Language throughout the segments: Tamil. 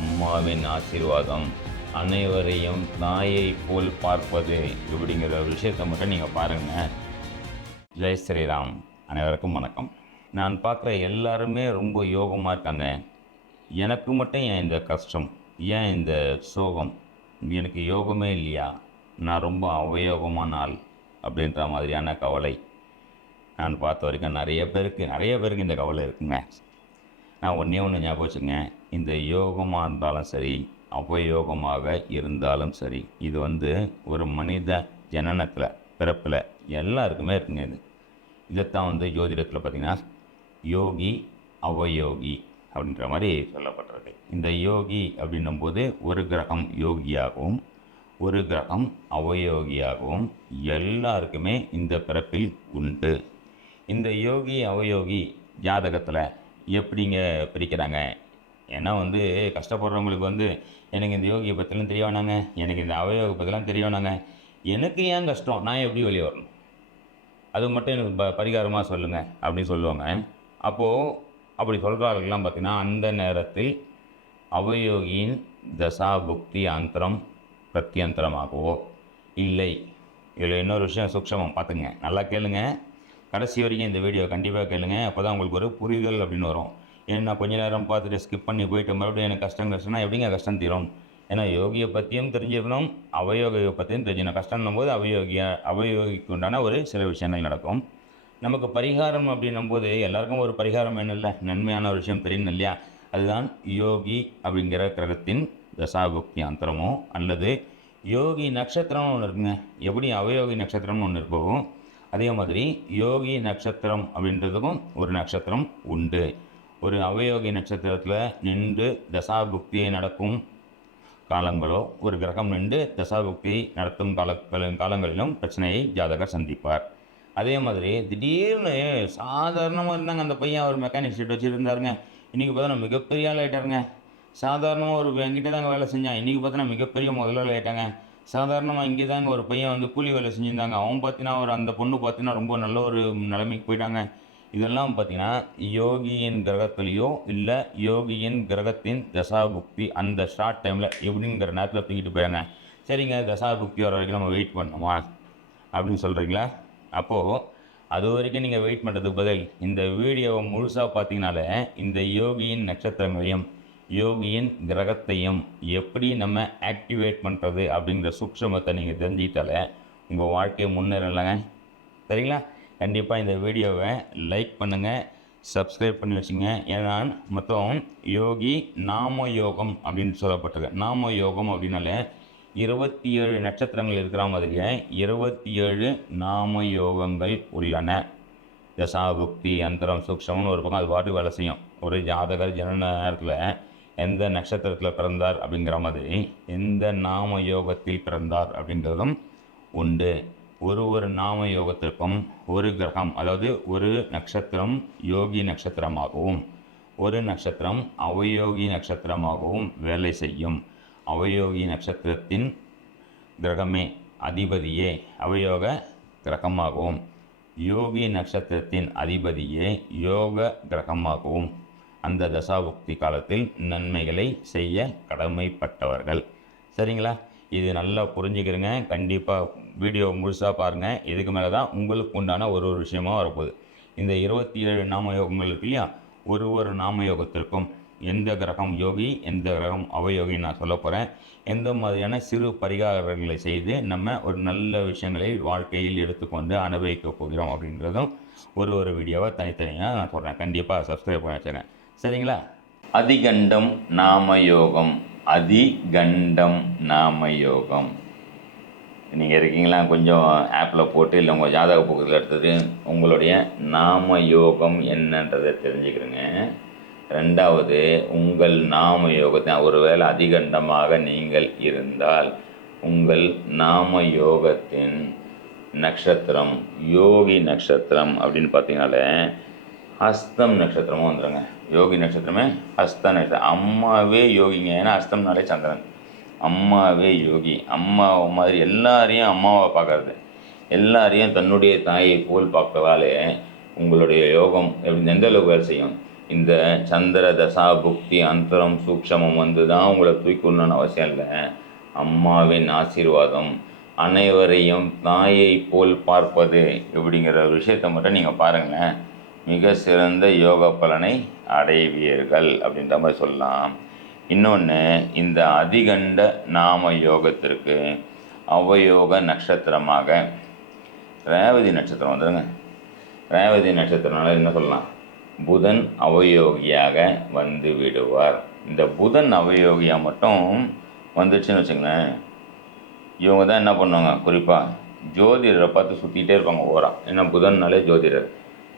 அம்மாவின் ஆசீர்வாதம், அனைவரையும் தாயை போல் பார்ப்பது இப்படிங்கிற ஒரு விஷயத்தை மட்டும் நீங்கள் பாருங்கள். ஜெய் ஸ்ரீராம். அனைவருக்கும் வணக்கம். நான் பார்க்குற எல்லாருமே ரொம்ப யோகமாக இருக்காங்க. எனக்கு மட்டும் ஏன் இந்த கஷ்டம், ஏன் இந்த சோகம், எனக்கு யோகமே இல்லையா, நான் ரொம்ப அவயோகமான ஆள் அப்படின்ற மாதிரியான கவலை நான் பார்த்த வரைக்கும் நிறைய பேருக்கு இந்த கவலை இருக்குங்க. நான் ஒன்றே ஒன்று ஞாபகம் வச்சுங்க, இந்த யோகமாக இருந்தாலும் சரி, அவயோகமாக இருந்தாலும் சரி, இது ஒரு மனித ஜனனத்தில், பிறப்பில் எல்லாருக்குமே இருக்குங்க. இதைத்தான் ஜோதிடத்தில் பார்த்திங்கன்னா யோகி அவயோகி அப்படின்ற மாதிரி சொல்லப்பட்டிருக்கு. இந்த யோகி அப்படின்னும்போது ஒரு கிரகம் யோகியாகவும் ஒரு கிரகம் அவயோகியாகவும் எல்லாருக்குமே இந்த பிறப்பில் உண்டு. இந்த யோகி அவயோகி ஜாதகத்தில் எப்படிங்க பிரிக்கிறாங்க? ஏன்னா கஷ்டப்படுறவங்களுக்கு எனக்கு இந்த யோகியை பற்றிலாம் தெரிய வேணாங்க, எனக்கு இந்த அவயோகை பற்றிலாம் தெரிய வேணாங்க, எனக்கு ஏன் கஷ்டம், நான் எப்படி வெளியே வரணும், அது மட்டும் எனக்கு பரிகாரமாக சொல்லுங்கள் அப்படின்னு சொல்லுவாங்க. அப்போது அப்படி சொல்கிறார்கள்லாம் பார்த்திங்கன்னா அந்த நேரத்தில் அவயோகியின் தசாபுக்தி அந்தரம் பிரத்யந்தரமாகவோ இல்லை. இதில் இன்னொரு விஷயம் சூக்ஷமம் பார்த்துங்க, நல்லா கேளுங்க, கடைசி வரைக்கும் இந்த வீடியோ கண்டிப்பாக கேளுங்க. அப்போ தான் உங்களுக்கு ஒரு புரிதல் அப்படின்னு வரும். ஏன்னா கொஞ்ச நேரம் பார்த்துட்டு ஸ்கிப் பண்ணி போயிட்டு மறுபடியும் எனக்கு கஷ்டம்னா எப்படிங்க கஷ்டம் தீரும்? ஏன்னா யோகியை பற்றியும் தெரிஞ்சுக்கணும், அவயோகியை பற்றியும் தெரிஞ்சுக்கணும். கஷ்டம்னும் போது அவயோகிக்கு உண்டான ஒரு சில விஷயங்கள் நடக்கும். நமக்கு பரிகாரம் அப்படின்னும் போது எல்லாருக்கும் ஒரு பரிகாரம் வேணும் இல்லை, நன்மையான ஒரு விஷயம் தெரியணும் இல்லையா? அதுதான் யோகி அப்படிங்கிற கிரகத்தின் தசாபுக்தி அந்தரமோ அல்லது யோகி நட்சத்திரம்னு ஒன்று இருக்குங்க. எப்படி அவயோகி நட்சத்திரம்னு ஒன்று இருக்கோ அதே மாதிரி யோகி நட்சத்திரம் அப்படின்றதுக்கும் ஒரு நட்சத்திரம் உண்டு. ஒரு அவயோகி நட்சத்திரத்தில் நின்று தசாபுக்தியை நடக்கும் காலங்களோ, ஒரு கிரகம் நின்று தசாபுக்தியை நடத்தும் காலங்களிலும் பிரச்சனையை ஜாதகர் சந்திப்பார். அதே மாதிரி திடீர்னு சாதாரணமாக இருந்தாங்க அந்த பையன், ஒரு மெக்கானிக் ஷீட் வச்சுருந்தாருங்க, இன்றைக்கி பார்த்தோன்னா மிகப்பெரிய ஆள் ஆகிட்டாருங்க. சாதாரணமாக ஒரு என்கிட்ட தாங்க வேலை செஞ்சான், இன்றைக்கி பார்த்தோன்னா மிகப்பெரிய முதலாளி ஆகிட்டாங்க. சாதாரணமாக இங்கே தாங்க ஒரு பையன் கூலி வேலை செஞ்சுருந்தாங்க, அவன் பார்த்தீங்கன்னா அந்த பொண்ணு பார்த்தீங்கன்னா ரொம்ப நல்ல ஒரு நிலைமைக்கு போயிட்டாங்க. இதெல்லாம் பார்த்தீங்கன்னா யோகியின் கிரகத்துலேயோ இல்லை யோகியின் கிரகத்தின் தசாபுக்தி அந்த ஷார்ட் டைமில் எப்படிங்கிற நேரத்தில் தூக்கிட்டு போயாங்க. சரிங்க, தசாபுக்தி வர வரைக்கும் நம்ம வெயிட் பண்ணணுமா அப்படின்னு சொல்கிறீங்களா? அப்போது அது வரைக்கும் நீங்கள் வெயிட் பண்ணுறதுக்கு பதில் இந்த வீடியோவை முழுசாக பார்த்தீங்கனாலே இந்த யோகியின் நட்சத்திரங்களையும் யோகியின் கிரகத்தையும் எப்படி நம்ம ஆக்டிவேட் பண்ணுறது அப்படிங்கிற சூக்ஷ்மத்தை நீங்கள் தெரிஞ்சுக்கிட்டாலே உங்கள் வாழ்க்கையை முன்னேறலைங்க. சரிங்களா? கண்டிப்பாக இந்த வீடியோவை லைக் பண்ணுங்கள், சப்ஸ்கிரைப் பண்ணி வச்சுங்க. ஏன்னா மொத்தம் யோகி நாம யோகம் அப்படின்னு சொல்லப்பட்டிருக்கு. நாம யோகம் அப்படின்னாலே 27 நட்சத்திரங்கள் இருக்கிற மாதிரியே 27 நாம யோகங்கள் உள்ளன. தசாபுக்தி அந்தரம் சூக்ஷம்னு ஒரு பக்கம் அது பாட்டு வேலை செய்யும். ஒரு ஜாதகர் ஜனன நேரத்தில் எந்த நட்சத்திரத்தில் பிறந்தார் அப்படிங்கிற மாதிரி எந்த நாம யோகத்தில் பிறந்தார் அப்படின்றதும் உண்டு. ஒரு நாம யோகத்திற்கும் ஒரு கிரகம், அதாவது ஒரு நட்சத்திரம் யோகி நட்சத்திரமாகவும் ஒரு நட்சத்திரம் அவயோகி நட்சத்திரமாகவும் வேலை செய்யும். அவயோகி நட்சத்திரத்தின் கிரகமே அதிபதியே அவயோக கிரகமாகவும் யோகி நட்சத்திரத்தின் அதிபதியே யோக கிரகமாகவும் அந்த தசாபுக்தி காலத்தில் நன்மைகளை செய்ய கடமைப்பட்டவர்கள். சரிங்களா? இது நல்லா புரிஞ்சுக்கிறேங்க. கண்டிப்பாக வீடியோ முழுசாக பாருங்கள். இதுக்கு மேலே தான் உங்களுக்கு உண்டான ஒரு விஷயமாக வரப்போகுது. இந்த 27 நாமயோகங்கள் இருக்கு இல்லையா, ஒரு நாமயோகத்திற்கும் எந்த கிரகம் யோகி எந்த கிரகம் அவயோகி நான் சொல்ல போகிறேன். எந்த மாதிரியான சிறு பரிகாரங்களை செய்து நம்ம ஒரு நல்ல விஷயங்களை வாழ்க்கையில் எடுத்துக்கொண்டு அனுபவிக்க போகிறோம் அப்படின்றதும் ஒரு வீடியோவை தனித்தனியாக நான் சொல்கிறேன். கண்டிப்பாக சப்ஸ்கிரைப் பண்ணி வச்சுருக்கேன். சரிங்களா? அதிகண்டம் நாமயோகம். அதிகண்டம் நாமயோகம் நீங்கள் இருக்கீங்களா? கொஞ்சம் ஆப்பில் போட்டு இல்லை உங்கள் ஜாதக புத்தகத்தில் எடுத்துகிட்டு உங்களுடைய நாமயோகம் என்னன்றதை தெரிஞ்சுக்கிறேங்க. ரெண்டாவது, உங்கள் நாம யோகத்தை ஒருவேளை அதிகண்டமாக நீங்கள் இருந்தால் உங்கள் நாம யோகத்தின் நட்சத்திரம் யோகி நட்சத்திரம் அப்படின்னு பார்த்தீங்கன்னாலே ஹஸ்தம் நட்சத்திரமும் வந்துடுங்க. யோகி நட்சத்திரமே ஹஸ்த நட்சத்திரம். அம்மாவே யோகிங்க. ஏன்னா ஹஸ்தம்னாலே சந்திரன், அம்மாவே யோகி. அம்மாவை மாதிரி எல்லாரையும் அம்மாவை பார்க்கறது, எல்லாரையும் தன்னுடைய தாயை போல் பார்க்கறதாலே உங்களுடைய யோகம் எப்படி எந்த அளவுக்கு வேலை செய்யும்? இந்த சந்திர தசா புக்தி அந்தரம் சூக்ஷமம் வந்து தான் உங்களை தூக்கணும்னு அவசியம் இல்லை. அம்மாவின் ஆசீர்வாதம், அனைவரையும் தாயை போல் பார்ப்பது இப்படிங்கிற ஒரு விஷயத்தை மட்டும் நீங்கள் பாருங்கள், மிக சிறந்த யோக பலனை அடைவீர்கள் அப்படின்ற மாதிரி சொல்லலாம். இன்னொன்று, இந்த அதிகண்ட நாம யோகத்திற்கு அவயோக நட்சத்திரமாக ரேவதி நட்சத்திரம் வந்துடுங்க. ரேவதி நட்சத்திரனால என்ன சொல்லலாம், புதன் அவயோகியாக வந்து விடுவார். இந்த புதன் அவயோகியாக மட்டும் வந்துடுச்சுன்னு வச்சுங்களேன், இவங்க தான் என்ன பண்ணுவாங்க, குறிப்பாக ஜோதிடரை பார்த்து சுற்றிக்கிட்டே இருப்பாங்க ஓரா. ஏன்னா புதன்னாலே ஜோதிடர்.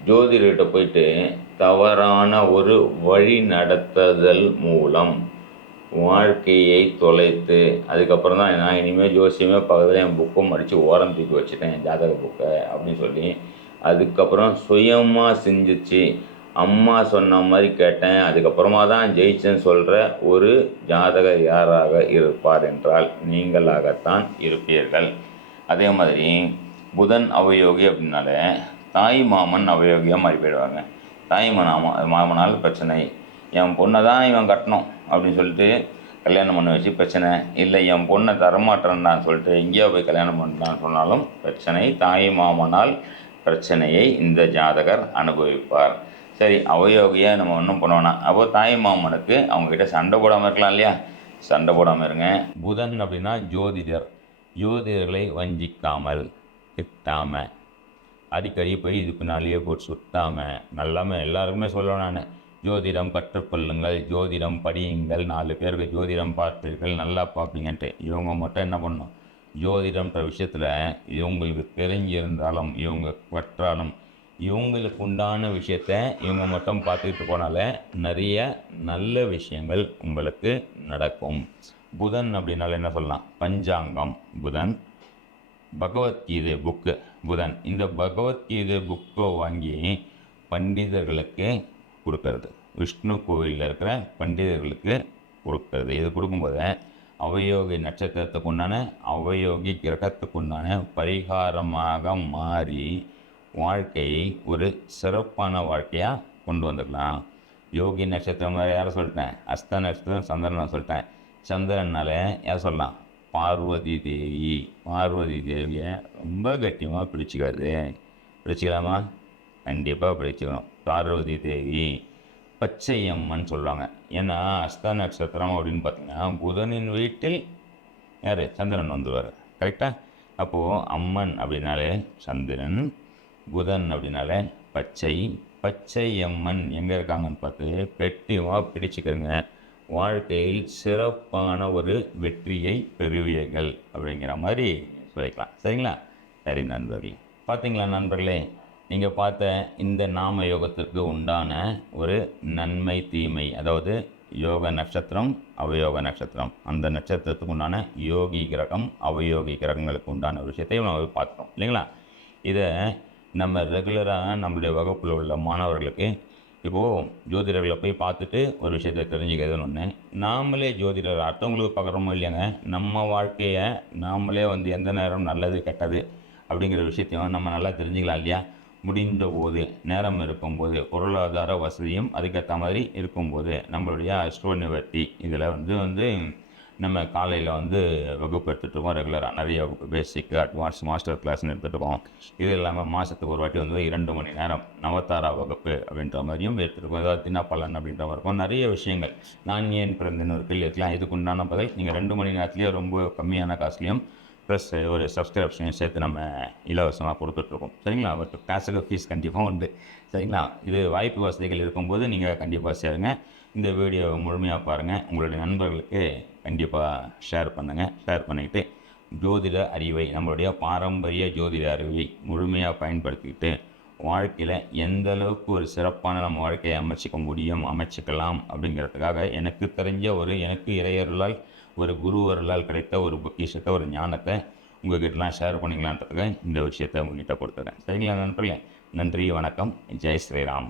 ஜோதிடர்கிட்ட போயிட்டு தவறான ஒரு வழி நடத்துதல் மூலம் வாழ்க்கையை தொலைத்து, அதுக்கப்புறம் தான் நான் இனிமேல் ஜோசியமே பக்கத்தில் என் புக்கும் அடித்து ஓரம் தூக்கி வச்சுட்டேன், என் ஜாதக புக்கை அப்படின்னு சொல்லி, அதுக்கப்புறம் சுயமாக செஞ்சிச்சு, அம்மா சொன்ன மாதிரி கேட்டேன், அதுக்கப்புறமா தான் ஜெயிச்சேன்னு சொல்கிற ஒரு ஜாதகர் யாராக இருப்பார் என்றால் நீங்களாகத்தான் இருப்பீர்கள். அதே மாதிரி புதன் அவயோகி அப்படின்னால தாய் மாமன் அவயோகியாக மாறி போயிடுவாங்க. தாய் மாமனால் பிரச்சனை, என் பொண்ணை தான் இவன் கட்டணும் அப்படின்னு சொல்லிட்டு கல்யாணம் பண்ண வச்சு பிரச்சனை, இல்லை என் பொண்ணை தரமாட்டேன்னு சொல்லிட்டு எங்கேயோ போய் கல்யாணம் பண்ணான்னு சொன்னாலும் பிரச்சனை. தாய் மாமனால் பிரச்சனையை இந்த ஜாதகர் அனுபவிப்பார். சரி, அவயோகியாக நம்ம ஒன்றும் பண்ணுவோன்னா, அப்போ தாய் மாமனுக்கு அவங்கக்கிட்ட சண்டை போடாமல் இருக்கலாம் இல்லையா? சண்டை போடாமல் இருங்க. புதன் அப்படின்னா ஜோதிடர். ஜோதிடர்களை வஞ்சிக்காமல், திட்டாமல், அடிக்கடி போய் இது பின்னாலேயே போட்டு சுட்டாமல், நல்லாமல் எல்லாருக்குமே சொல்லுவேன் நான், ஜோதிடம் கற்றுக்கொள்ளுங்கள், ஜோதிடம் படியுங்கள், 4 பேருக்கு ஜோதிடம் பார்ப்பீர்கள், நல்லா பார்ப்பீங்கன்ட்டு. இவங்க மட்டும் என்ன பண்ணணும், ஜோதிடம்ன்ற விஷயத்தில் இவங்களுக்கு தெரிஞ்சிருந்தாலும் இவங்க கற்றாலும் இவங்களுக்கு உண்டான விஷயத்த இவங்க மட்டும் பார்த்துக்கிட்டு போனால நிறைய நல்ல விஷயங்கள் உங்களுக்கு நடக்கும். புதன் அப்படின்னால என்ன சொல்லலாம், பஞ்சாங்கம் புதன். பகவத்கீதை புக்கு புதன். இந்த பகவத்கீதை புக்கை வாங்கி பண்டிதர்களுக்கு கொடுக்கறது, விஷ்ணு கோவிலில் இருக்கிற பண்டிதர்களுக்கு கொடுக்கறது. இது கொடுக்கும்போது அவயோகி நட்சத்திரத்துக்கு உண்டான அவயோகி கிரகத்துக்கு உண்டான பரிகாரமாக மாறி வாழ்க்கையை ஒரு சிறப்பான வாழ்க்கையாக கொண்டு வந்துக்கலாம். யோகி நட்சத்திரம் யாரை சொல்லிட்டேன், அஸ்த நட்சத்திரம் சந்திரனை சொல்லிட்டேன். சந்திரனால் யார் சொல்லலாம், பார்வதி தேவி. பார்வதி தேவியை ரொம்ப கட்டியமாக பிடிச்சிக்கலாமா? கண்டிப்பாக பிடிச்சிக்கணும். பார்வதி தேவி பச்சையம்மன் சொல்லுவாங்க. ஏன்னா அஸ்த நட்சத்திரம் அப்படின்னு பார்த்தீங்கன்னா புதனின் வீட்டில் யார், சந்திரன் வந்துடுவார். கரெக்டாக? அப்போது அம்மன் அப்படின்னாலே சந்திரன், புதன் அப்படின்னாலே பச்சையம்மன் எங்கே இருக்காங்கன்னு பார்த்து கெட்டியமாக பிடிச்சிக்கிறங்க. வாழ்க்கையில் சிறப்பான ஒரு வெற்றியை பெறுவீர்கள் அப்படிங்கிற மாதிரி சொல்லிக்கலாம். சரிங்களா? சரி நண்பர்களே, பார்த்தீங்களா நண்பர்களே, நீங்கள் பார்த்த இந்த நாம யோகத்திற்கு உண்டான ஒரு நன்மை தீமை, அதாவது யோக நட்சத்திரம் அவயோக நட்சத்திரம், அந்த நட்சத்திரத்துக்கு உண்டான யோகி கிரகம் அவயோகி கிரகங்களுக்கு உண்டான விஷயத்தை நம்ம பார்த்தோம் இல்லைங்களா? இதை நம்ம ரெகுலராக நம்மளுடைய வகுப்பில் உள்ள மாணவர்களுக்கு, இப்போது ஜோதிடர்களை போய் பார்த்துட்டு ஒரு விஷயத்தை தெரிஞ்சுக்கிறதுன்னு ஒன்று, நாமளே ஜோதிடர் அடுத்தவங்களுக்கு பார்க்குறோமோ இல்லையாங்க, நம்ம வாழ்க்கையை நாமளே எந்த நேரம் நல்லது கெட்டது அப்படிங்கிற விஷயத்தையும் நம்ம நல்லா தெரிஞ்சுக்கலாம் இல்லையா? முடிந்த போது, நேரம் இருக்கும்போது, பொருளாதார வசதியும் அதுக்கேற்ற மாதிரி இருக்கும்போது நம்மளுடைய அஸ்ட்ரோ நிவர்த்தி இதில் நம்ம காலையில் வகுப்பு எடுத்துகிட்ருக்கோம். ரெகுலராக நிறைய வகுப்பு, பேசிக், அட்வான்ஸ், மாஸ்டர் கிளாஸ்னு எடுத்துகிட்ருக்கோம். இது இல்லாமல் மாதத்துக்கு ஒரு வாட்டி 2 மணி நேரம் நவதாரா வகுப்பு அப்படின்ற மாதிரியும் எடுத்துகிட்ருக்கோம். ஏதாவது தினப்பலன் அப்படின்ற மாதிரி இருக்கும். நிறைய விஷயங்கள், நான் ஏன் பிறந்தேன்னு ஒரு கேள்வி இருக்கலாம். இதுக்கு உண்டான பதில் நீங்கள் 2 மணி நேரத்துலேயே ரொம்ப கம்மியான காசுலையும் ப்ளஸ் ஒரு சப்ஸ்கிரிப்ஷனையும் சேர்த்து நம்ம இலவசமாக கொடுத்துட்ருக்கோம். சரிங்களா? பட் கிளாஸுக்கு ஃபீஸ் கண்டிப்பாக உண்டு. சரிங்களா? இது வாய்ப்பு வசதிகள் இருக்கும்போது நீங்கள் கண்டிப்பாக சேருங்க. இந்த வீடியோவை முழுமையாக பாருங்கள். உங்களுடைய நண்பர்களுக்கு கண்டிப்பாக ஷேர் பண்ணுங்கள். ஷேர் பண்ணிக்கிட்டு ஜோதிட அறிவை, நம்மளுடைய பாரம்பரிய ஜோதிட அறிவை முழுமையாக பயன்படுத்திக்கிட்டு வாழ்க்கையில் எந்த அளவுக்கு ஒரு சிறப்பான நம்ம வாழ்க்கையை அமைச்சிக்கலாம் அப்படிங்கிறதுக்காக எனக்கு தெரிஞ்ச எனக்கு இறையருளால், ஒரு குருவர்களால் கிடைத்த ஒரு பொக்கிஷத்தை, ஒரு ஞானத்தை உங்கள்கிட்டலாம் ஷேர் பண்ணிக்கலான்றதுக்காக இந்த விஷயத்தை உங்கள்கிட்ட கொடுத்துறேன். சரிங்களா நண்பர்களே? நன்றி, வணக்கம், ஜெய் ஸ்ரீராம்.